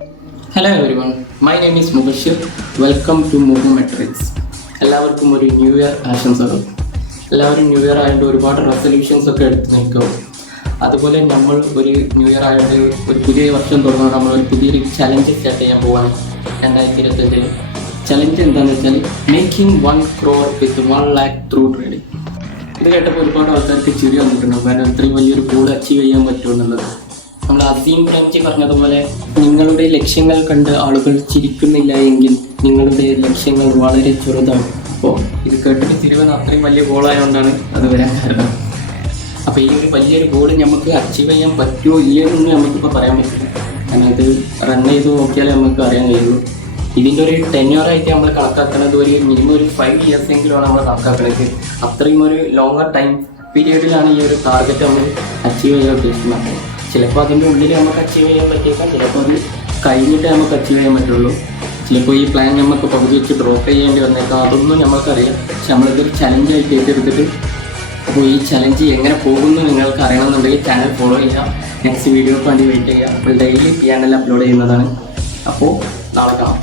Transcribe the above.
Hello everyone, my name is Mubashir. Welcome to move matrix. എല്ലാവർക്കും ഒരു new year ആശംസകൾ. എല്ലാവരും ന്യൂ ഇയർ ആയതുകൊണ്ട് ഒരുപാട് റെസൊല്യൂഷൻസ് ഒക്കെ എടുത്ത് നിൽക്കും. അതുപോലെ നമ്മൾ ഒരു ന്യൂ ഇയർ ആയതുകൊണ്ട് ഒരു പുതിയ വർഷം തുടങ്ങുമ്പോൾ നമ്മൾ ഒരു പുതിയൊരു ചലഞ്ച് സ്റ്റാർട്ട് ചെയ്യാൻ പോവാണ് 2025. ചലഞ്ച് എന്താണെന്ന് വെച്ചാൽ മേക്കിംഗ് 1 crore വിത്ത് 1 lakh ത്രൂ ട്രേഡിംഗ്. ഇത് കേട്ടപ്പോൾ ഒരുപാട് ആൾക്കാർക്ക് ചിരി വന്നിട്ടുണ്ടാവും, കാരണം ഇത്രയും വലിയൊരു ഗോൾ അച്ചീവ് ചെയ്യാൻ പറ്റുമെന്നുള്ളത്. നമ്മൾ അസീം പ്രേംജി പറഞ്ഞതുപോലെ, നിങ്ങളുടെ ലക്ഷ്യങ്ങൾ കണ്ട് ആളുകൾ ചിരിക്കുന്നില്ല എങ്കിൽ നിങ്ങളുടെ ലക്ഷ്യങ്ങൾ വളരെ ചെറുതാണ്. അപ്പോൾ ഇത് കേട്ടിട്ട് തിരുവന അത്രയും വലിയ ഗോളായതുകൊണ്ടാണ് അത് വരാൻ കാരണം. അപ്പോൾ ഈ ഒരു വലിയൊരു ഗോൾ നമുക്ക് അച്ചീവ് ചെയ്യാൻ പറ്റുമോ ഇല്ലയെന്നൊന്നും നമുക്കിപ്പോൾ പറയാൻ പറ്റില്ല. കാരണം ഇത് റൺ ചെയ്ത് നോക്കിയാലേ നമുക്ക് അറിയാൻ കഴിയുള്ളൂ. ഇതിൻ്റെ ഒരു ടെന്യൂറായിട്ട് നമ്മൾ കണക്കാക്കുന്നത് ഒരു മിനിമം ഒരു 5 years എങ്കിലുമാണ് നമ്മൾ കണക്കാക്കുന്നത്. അത്രയും ഒരു ലോങ്ങർ ടൈം പീരീഡിലാണ് ഈ ഒരു ടാർഗറ്റ് നമ്മൾ അച്ചീവ് ചെയ്യാൻ ഉദ്ദേശിക്കുന്നത്. ചിലപ്പോൾ അതിൻ്റെ ഉള്ളിൽ നമുക്ക് അച്ചീവ് ചെയ്യാൻ പറ്റിയേക്കാം, ചിലപ്പോൾ അത് കഴിഞ്ഞിട്ട് നമുക്ക് അച്ചീവ് ചെയ്യാൻ പറ്റുള്ളൂ. ചിലപ്പോൾ ഈ പ്ലാൻ നമുക്ക് പകുതി വെച്ച് ഡ്രോപ്പ് ചെയ്യേണ്ടി വന്നേക്കാം, അതൊന്നും നമുക്കറിയാം. പക്ഷെ നമ്മളിതൊരു ചലഞ്ചായിട്ട് ഏറ്റെടുത്തിട്ട്, അപ്പോൾ ഈ ചലഞ്ച് എങ്ങനെ പോകുന്നു നിങ്ങൾക്ക് അറിയണമെന്നുണ്ടെങ്കിൽ ചാനൽ ഫോളോ ചെയ്യാം. നെക്സ്റ്റ് വീഡിയോക്ക് വേണ്ടി വെയിറ്റ് ചെയ്യുക. അപ്പോൾ ഡെയിലി ചാനൽ അപ്ലോഡ് ചെയ്യുന്നതാണ്. അപ്പോൾ നാളെ കാണാം.